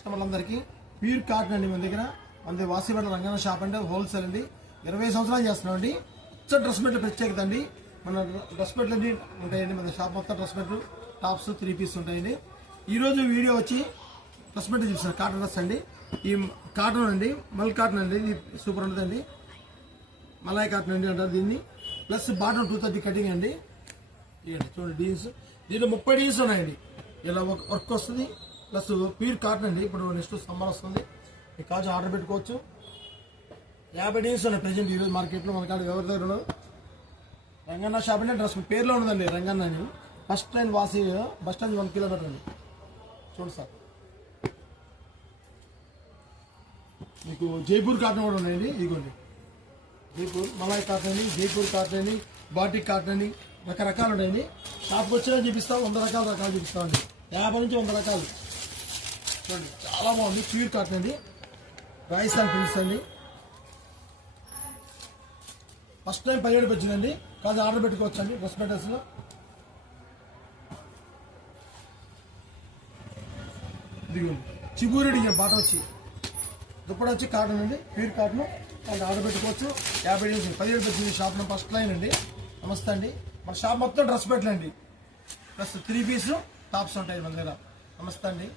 కస్టమర్లందరికీ pure cotton అండి మన దగ్గర. మన వాసిపేట రంగన్న షాప్ అంటే హోల్సేల్ అండి. 20 సంవత్సరాలు చేస్తున్నామండి. డ్రెస్ మెట్లు ప్రత్యేకత అండి. మన డ్రెస్ మెట్లు అన్ని ఉంటాయండి మన షాప్ మొత్తం. డ్రెస్ మెట్లు టాప్స్ 3 పీస్ ఉంటాయండి. ఈరోజు వీడియో వచ్చి డ్రెస్ మెట్లు చూపిస్తాను. కాటన్ డ్రెస్ అండి. ఈ కాటన్ అండి, మల్ కాటన్ అండి. ఇది సూపర్ ఉంటుందండి. మలాయ్ కాటన్ అండి అంటారు దీన్ని. ప్లస్ బాటమ్ 230 కటింగ్ అండి. చూడండి డీన్స్. దీంట్లో 30 డీన్స్ ఉన్నాయండి. ఇలా వర్క్ వస్తుంది. ప్లస్ ప్యూర్ కాటన్ అండి. ఇప్పుడు నెక్స్ట్ సమ్మర్ వస్తుంది. ఈ కాజు ఆర్డర్ పెట్టుకోవచ్చు. 50 డీన్స్ ఉన్నాయి ప్రజెంట్ ఈరోజు మార్కెట్లో. మన కాడ ఎవరి దగ్గర ఉండవు. రంగన్న షాప్ అంటే డ్రెస్ పేరులో ఉన్నదండి రంగన్న అని. ఫస్ట్ లైన్ వాసి బస్ స్టాండ్ 1 కిలోమీటర్ అండి. చూడండి సార్. మీకు జైపూర్ కాటన్ కూడా ఉన్నాయండి. ఇదిగోండి జైపూర్ మలాయ్ కాటన్ అని, జైపూర్ కాటన్ అని, బాటిక్ కాటన్ అని రకరకాలు ఉన్నాయండి. షాప్కి వచ్చినా చూపిస్తాం. 100 రకాలు చూపిస్తామండి. 50 నుంచి 100 రకాలు. చూడండి చాలా బాగుంది. ప్యూర్ కాటన్ అండి. రాజస్థాన్ ప్రింట్స్ అండి. ఫస్ట్ టైం 17 వచ్చిందండి. కాదు ఆర్డర్ పెట్టుకోవచ్చు అండి. డ్రెస్ మెటీరియల్స్లో ఇదిగోండి చిబూరి డిజైన్ బాట వచ్చి దుప్పటి వచ్చి కాటన్ అండి. Pure cotton. అది ఆర్డర్ పెట్టుకోవచ్చు. 50 డేస్ 17 వచ్చింది షాప్ లో. ఫస్ట్ లైన్ అండి. నమస్తే అండి. మన షాప్ మొత్తం డ్రెస్ మెట్లు అండి. ప్లస్ 3 పీస్ టాప్స్ ఉంటాయి మన దగ్గర. నమస్తే అండి.